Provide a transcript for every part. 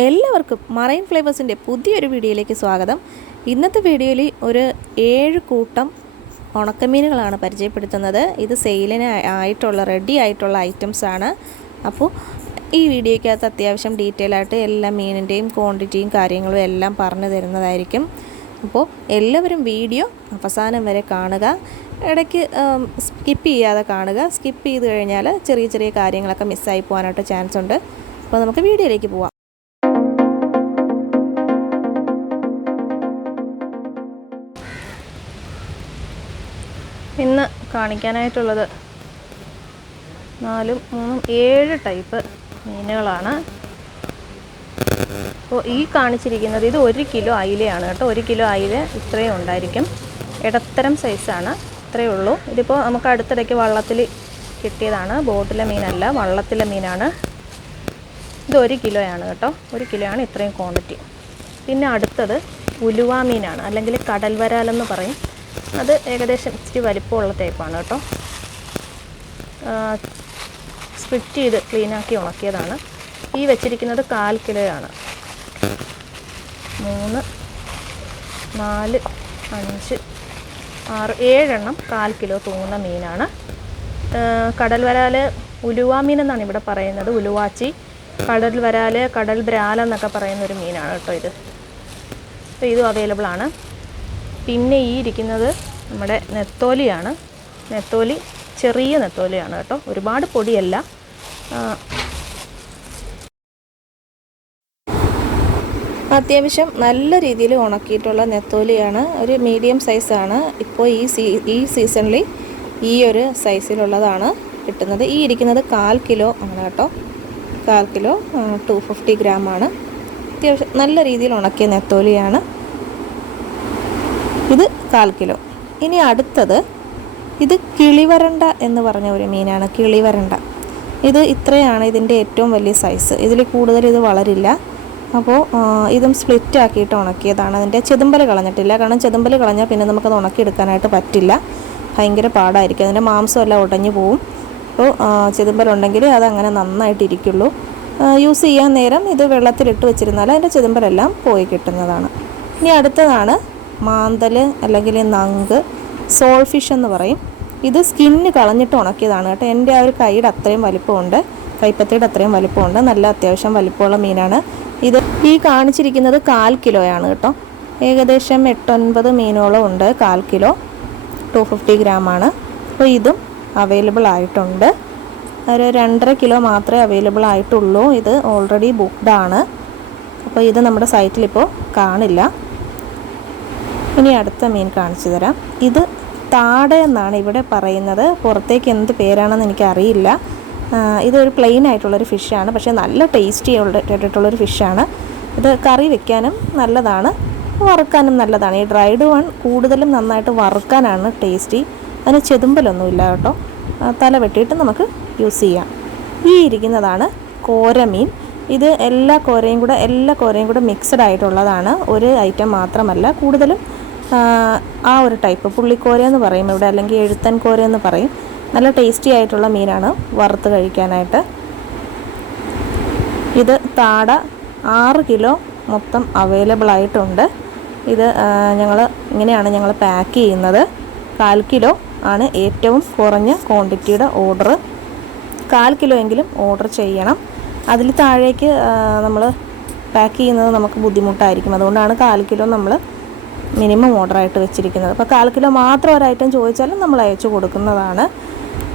എല്ലാവർക്കും മറൈൻ ഫ്ലേവേഴ്സിൻ്റെ പുതിയൊരു വീഡിയോയിലേക്ക് സ്വാഗതം. ഇന്നത്തെ വീഡിയോയിൽ ഒരു 7 കൂട്ടം ഉണക്കമീനുകളാണ് പരിചയപ്പെടുത്തുന്നത്. ഇത് സെയിലിന് ആയിട്ടുള്ള റെഡി ആയിട്ടുള്ള ഐറ്റംസ് ആണ്. അപ്പോൾ ഈ വീഡിയോയ്ക്കകത്ത് അത്യാവശ്യം ഡീറ്റെയിൽ ആയിട്ട് എല്ലാ മീനിൻ്റെയും ക്വാണ്ടിറ്റിയും കാര്യങ്ങളും എല്ലാം പറഞ്ഞു തരുന്നതായിരിക്കും. അപ്പോൾ എല്ലാവരും വീഡിയോ അവസാനം വരെ കാണുക. ഇടയ്ക്ക് സ്കിപ്പ് ചെയ്യാതെ കാണുക. സ്കിപ്പ് ചെയ്ത് കഴിഞ്ഞാൽ ചെറിയ ചെറിയ കാര്യങ്ങളൊക്കെ മിസ്സായി പോകാനായിട്ട് ചാൻസ് ഉണ്ട്. അപ്പോൾ നമുക്ക് വീഡിയോയിലേക്ക് പോവാം. ഇന്ന് കാണിക്കാനായിട്ടുള്ളത് 4, 3, 7 ടൈപ്പ് മീനുകളാണ്. അപ്പോൾ ഈ കാണിച്ചിരിക്കുന്നത് ഇത് 1 കിലോ അയിലയാണ് കേട്ടോ. 1 കിലോ അയില ഇത്രയും ഉണ്ടായിരിക്കും. ഇടത്തരം സൈസാണ്, ഇത്രയേ ഉള്ളൂ. ഇതിപ്പോൾ നമുക്ക് അടുത്തിടയ്ക്ക് വള്ളത്തിൽ കിട്ടിയതാണ്, ബോട്ടിലെ മീനല്ല, വള്ളത്തിലെ മീനാണ്. ഇത് 1 കിലോയാണ് കേട്ടോ. 1 കിലോയാണ് ഇത്രയും ക്വാണ്ടിറ്റി. പിന്നെ അടുത്തത് ഉലുവ മീനാണ്, അല്ലെങ്കിൽ കടൽ വരാലെന്ന് പറയും. അത് ഏകദേശം ഇച്ചിരി വലിപ്പമുള്ള ടൈപ്പാണ് കേട്ടോ. സ്പ്ലിറ്റ് ചെയ്ത് ക്ലീനാക്കി ഉണക്കിയതാണ്. ഈ വെച്ചിരിക്കുന്നത് 1/4 കിലോയാണ്. 3, 4, 5, 6, 7 എണ്ണം 1/4 കിലോ തൂങ്ങുന്ന മീനാണ്. കടൽ വരാൽ ഉലുവ മീൻ എന്നാണ് ഇവിടെ പറയുന്നത്. ഉലുവാച്ചി, കടൽ വരാൽ, കടൽ ബ്രാലെന്നൊക്കെ പറയുന്നൊരു മീനാണ് കേട്ടോ ഇത്. അപ്പോൾ ഇതും അവൈലബിൾ ആണ്. പിന്നെ ഈ ഇരിക്കുന്നത് നമ്മുടെ നെത്തോലിയാണ്. നെത്തോലി ചെറിയ നെത്തോലിയാണ് കേട്ടോ, ഒരുപാട് പൊടിയല്ല. അത്യാവശ്യം നല്ല രീതിയിൽ ഉണക്കിയിട്ടുള്ള നെത്തോലിയാണ്. ഒരു മീഡിയം സൈസാണ്. ഇപ്പോൾ ഈ സീസണിൽ ഈ ഒരു സൈസിലുള്ളതാണ് കിട്ടുന്നത്. ഈ ഇരിക്കുന്നത് 1/4 കിലോ ആണ് കേട്ടോ. 1/4 കിലോ 250 ഗ്രാമാണ്. അത്യാവശ്യം നല്ല രീതിയിൽ ഉണക്കിയ നെത്തോലിയാണ്. ഇത് 1/4 കിലോ. ഇനി അടുത്തത് ഇത് കിളിവരണ്ട എന്ന് പറഞ്ഞ ഒരു മീനാണ്. കിളിവരണ്ട ഇത് ഇത്രയാണ് ഇതിൻ്റെ ഏറ്റവും വലിയ സൈസ്. ഇതിൽ കൂടുതൽ ഇത് വളരില്ല. അപ്പോൾ ഇതും സ്പ്ലിറ്റ് ആക്കിയിട്ട് ഉണക്കിയതാണ്. അതിൻ്റെ ചെതുമ്പൽ കളഞ്ഞിട്ടില്ല. കാരണം ചെതുമ്പൽ കളഞ്ഞാൽ പിന്നെ നമുക്കത് ഉണക്കിയെടുക്കാനായിട്ട് പറ്റില്ല, ഭയങ്കര പാടായിരിക്കും. അതിൻ്റെ മാംസമെല്ലാം ഉടഞ്ഞു പോവും. അപ്പോൾ ചെതുമ്പലുണ്ടെങ്കിൽ അതങ്ങനെ നന്നായിട്ടിരിക്കുള്ളൂ. യൂസ് ചെയ്യാൻ നേരം ഇത് വെള്ളത്തിലിട്ട് വെച്ചിരുന്നാൽ അതിൻ്റെ ചെതുമ്പലെല്ലാം പോയി കിട്ടുന്നതാണ്. ഇനി അടുത്തതാണ് മാന്തൽ, അല്ലെങ്കിൽ നങ്ക്, സോൾ ഫിഷ് എന്ന് പറയും. ഇത് സ്കിന്ന് കളഞ്ഞിട്ട് ഉണക്കിയതാണ് കേട്ടോ. എൻ്റെ ആ ഒരു കൈയുടെ അത്രയും വലിപ്പമുണ്ട്, കൈപ്പത്തിയുടെ അത്രയും വലിപ്പമുണ്ട്. നല്ല അത്യാവശ്യം വലിപ്പമുള്ള മീനാണ് ഇത്. ഈ കാണിച്ചിരിക്കുന്നത് 1/4 കിലോയാണ് കേട്ടോ. ഏകദേശം 8-9 മീനോളം ഉണ്ട്. 1/4 കിലോ 250 ഗ്രാമാണ്. അപ്പോൾ ഇതും അവൈലബിൾ ആയിട്ടുണ്ട്. ഒരു 2.5 കിലോ മാത്രമേ അവൈലബിൾ ആയിട്ടുള്ളൂ. ഇത് ഓൾറെഡി ബുക്ക്ഡ് ആണ്. അപ്പോൾ ഇത് നമ്മുടെ സൈറ്റിലിപ്പോൾ കാണില്ല. ഇനി അടുത്ത മീൻ കാണിച്ചു തരാം. ഇത് താട എന്നാണ് ഇവിടെ പറയുന്നത്. പുറത്തേക്ക് എന്ത് പേരാണെന്ന് എനിക്കറിയില്ല. ഇതൊരു പ്ലെയിൻ ആയിട്ടുള്ളൊരു ഫിഷാണ്, പക്ഷേ നല്ല ടേസ്റ്റി ആയിട്ടുള്ളൊരു ഫിഷാണ്. ഇത് കറി വെക്കാനും നല്ലതാണ്, വറുക്കാനും നല്ലതാണ്. ഈ ഡ്രൈഡ് വൺ കൂടുതലും നന്നായിട്ട് വറുക്കാനാണ് ടേസ്റ്റി. അതിന് ചെതുമ്പലൊന്നുമില്ല കേട്ടോ. തല വെട്ടിയിട്ട് നമുക്ക് യൂസ് ചെയ്യാം. ഈ ഇരിക്കുന്നതാണ് കോരമീൻ. ഇത് എല്ലാ കോരയും കൂടെ മിക്സഡ് ആയിട്ടുള്ളതാണ്. ഒരു ഐറ്റം മാത്രമല്ല, കൂടുതലും ആ ഒരു ടൈപ്പ് പുള്ളിക്കോരയെന്ന് പറയും ഇവിടെ, അല്ലെങ്കിൽ എഴുത്തൻ കോരയെന്ന് പറയും. നല്ല ടേസ്റ്റി ആയിട്ടുള്ള മീനാണ് വറുത്ത് കഴിക്കാനായിട്ട്. ഇത് താട 6 കിലോ മൊത്തം അവൈലബിൾ ആയിട്ടുണ്ട്. ഇത് ഇങ്ങനെയാണ് ഞങ്ങൾ പാക്ക് ചെയ്യുന്നത്. 1/4 കിലോ ആണ് ഏറ്റവും കുറഞ്ഞ ക്വാണ്ടിറ്റിയുടെ ഓർഡർ. 1/4 കിലോ എങ്കിലും ഓർഡർ ചെയ്യണം. അതിൽ താഴേക്ക് നമ്മൾ പാക്ക് ചെയ്യുന്നത് നമുക്ക് ബുദ്ധിമുട്ടായിരിക്കും. അതുകൊണ്ടാണ് 1/4 കിലോ നമ്മൾ മിനിമം ഓർഡറായിട്ട് വെച്ചിരിക്കുന്നത്. അപ്പോൾ 1/4 കിലോ മാത്രം ഒരു ഐറ്റം ചോദിച്ചാലും നമ്മൾ അയച്ചു കൊടുക്കുന്നതാണ്.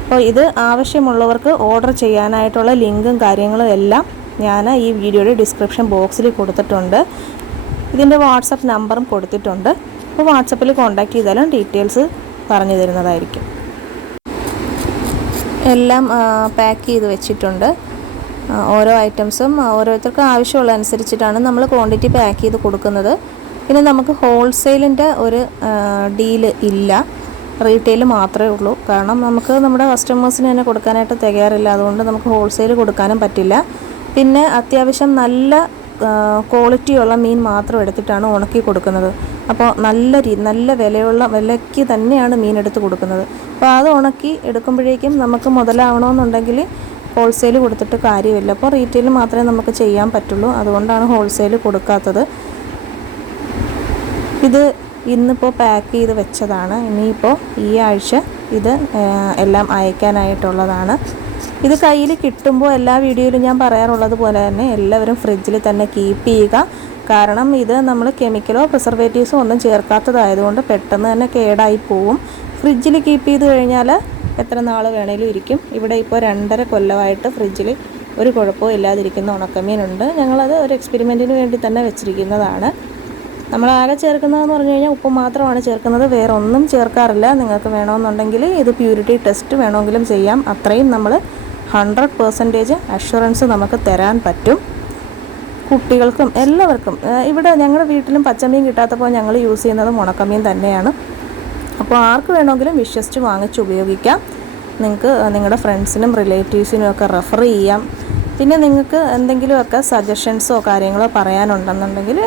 അപ്പോൾ ഇത് ആവശ്യമുള്ളവർക്ക് ഓർഡർ ചെയ്യാനായിട്ടുള്ള ലിങ്കും കാര്യങ്ങളും എല്ലാം ഞാൻ ഈ വീഡിയോയുടെ ഡിസ്ക്രിപ്ഷൻ ബോക്സിൽ കൊടുത്തിട്ടുണ്ട്. ഇതിൻ്റെ വാട്സപ്പ് നമ്പറും കൊടുത്തിട്ടുണ്ട്. അപ്പോൾ വാട്സപ്പിൽ കോൺടാക്ട് ചെയ്താലും ഡീറ്റെയിൽസ് പറഞ്ഞു തരുന്നതായിരിക്കും. എല്ലാം പാക്ക് ചെയ്ത് വെച്ചിട്ടുണ്ട്. ഓരോ ഐറ്റംസും ഓരോരുത്തർക്ക് ആവശ്യമുള്ള അനുസരിച്ചിട്ടാണ് നമ്മൾ ക്വാണ്ടിറ്റി പാക്ക് ചെയ്ത് കൊടുക്കുന്നത്. പിന്നെ നമുക്ക് ഹോൾസെയിലിൻ്റെ ഒരു ഡീല് ഇല്ല, റീറ്റെയിൽ മാത്രമേ ഉള്ളൂ. കാരണം നമുക്ക് നമ്മുടെ കസ്റ്റമേഴ്സിന് തന്നെ കൊടുക്കാനായിട്ട് തികയാറില്ല. അതുകൊണ്ട് നമുക്ക് ഹോൾസെയിൽ കൊടുക്കാനും പറ്റില്ല. പിന്നെ അത്യാവശ്യം നല്ല ക്വാളിറ്റിയുള്ള മീൻ മാത്രം എടുത്തിട്ടാണ് ഉണക്കി കൊടുക്കുന്നത്. അപ്പോൾ നല്ല വിലയ്ക്ക് തന്നെയാണ് മീൻ എടുത്ത് കൊടുക്കുന്നത്. അപ്പോൾ അത് ഉണക്കി എടുക്കുമ്പോഴേക്കും നമുക്ക് മുതലാവണമെന്നുണ്ടെങ്കിൽ ഹോൾസെയിൽ കൊടുത്തിട്ട് കാര്യമില്ല. അപ്പോൾ റീറ്റെയിൽ മാത്രമേ നമുക്ക് ചെയ്യാൻ പറ്റുള്ളൂ. അതുകൊണ്ടാണ് ഹോൾസെയിൽ കൊടുക്കാത്തത്. ഇത് ഇന്നിപ്പോൾ പാക്ക് ചെയ്ത് വെച്ചതാണ്. ഇനിയിപ്പോൾ ഈ ആഴ്ച ഇത് എല്ലാം അയക്കാനായിട്ടുള്ളതാണ്. ഇത് കയ്യിൽ കിട്ടുമ്പോൾ എല്ലാ വീഡിയോയിലും ഞാൻ പറയാറുള്ളത് പോലെ തന്നെ എല്ലാവരും ഫ്രിഡ്ജിൽ തന്നെ കീപ്പ് ചെയ്യുക. കാരണം ഇത് നമ്മൾ കെമിക്കലോ പ്രിസർവേറ്റീവ്സോ ഒന്നും ചേർക്കാത്തതായതുകൊണ്ട് പെട്ടെന്ന് തന്നെ കേടായി പോവും. ഫ്രിഡ്ജിൽ കീപ്പ് ചെയ്ത് കഴിഞ്ഞാൽ എത്ര നാൾ വേണേലും ഇരിക്കും. ഇവിടെ ഇപ്പോൾ 2.5 കൊല്ലമായിട്ട് ഫ്രിഡ്ജിൽ ഒരു കുഴപ്പവും ഇല്ലാതിരിക്കുന്ന ഉണക്കമീനുണ്ട്. ഞങ്ങളത് ഒരു എക്സ്പെരിമെൻറ്റിന് വേണ്ടി തന്നെ വെച്ചിരിക്കുന്നതാണ്. നമ്മളാകെ ചേർക്കുന്നതെന്ന് പറഞ്ഞു കഴിഞ്ഞാൽ ഉപ്പ് മാത്രമാണ് ചേർക്കുന്നത്, വേറെ ഒന്നും ചേർക്കാറില്ല. നിങ്ങൾക്ക് വേണമെന്നുണ്ടെങ്കിൽ ഇത് പ്യൂരിറ്റി ടെസ്റ്റ് വേണമെങ്കിലും ചെയ്യാം. അത്രയും നമ്മൾ 100% അഷ്വറൻസ് നമുക്ക് തരാൻ പറ്റും. കുട്ടികൾക്കും എല്ലാവർക്കും. ഇവിടെ ഞങ്ങളുടെ വീട്ടിലും പച്ചമീൻ കിട്ടാത്തപ്പോൾ ഞങ്ങൾ യൂസ് ചെയ്യുന്നത് ഉണക്കമീൻ തന്നെയാണ്. അപ്പോൾ ആർക്ക് വേണമെങ്കിലും വിശ്വസിച്ച് വാങ്ങിച്ച് ഉപയോഗിക്കാം. നിങ്ങൾക്ക് നിങ്ങളുടെ ഫ്രണ്ട്സിനും റിലേറ്റീവ്സിനും ഒക്കെ റെഫർ ചെയ്യാം. പിന്നെ നിങ്ങൾക്ക് എന്തെങ്കിലുമൊക്കെ സജഷൻസോ കാര്യങ്ങളോ പറയാനുണ്ടെന്നുണ്ടെങ്കിൽ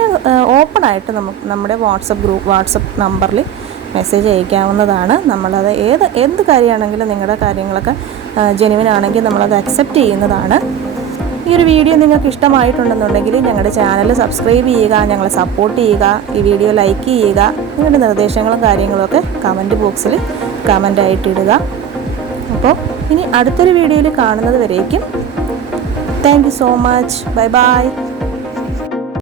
ഓപ്പണായിട്ട് നമ്മുടെ വാട്സപ്പ് നമ്പറിൽ മെസ്സേജ് അയക്കാവുന്നതാണ്. നമ്മളത് എന്ത് കാര്യമാണെങ്കിലും നിങ്ങളുടെ കാര്യങ്ങളൊക്കെ ജെനുവിനാണെങ്കിൽ നമ്മളത് അക്സെപ്റ്റ് ചെയ്യുന്നതാണ്. ഈ ഒരു വീഡിയോ നിങ്ങൾക്ക് ഇഷ്ടമായിട്ടുണ്ടെന്നുണ്ടെങ്കിൽ ഞങ്ങളുടെ ചാനൽ സബ്സ്ക്രൈബ് ചെയ്യുക, ഞങ്ങളെ സപ്പോർട്ട് ചെയ്യുക, ഈ വീഡിയോ ലൈക്ക് ചെയ്യുക. നിങ്ങളുടെ നിർദ്ദേശങ്ങളും കാര്യങ്ങളുമൊക്കെ കമൻറ്റ് ബോക്സിൽ കമൻ്റായിട്ട് ഇടുക. അപ്പോൾ ഇനി അടുത്തൊരു വീഡിയോയിൽ കാണുന്നത് വരേക്കും thank you so much. Bye bye.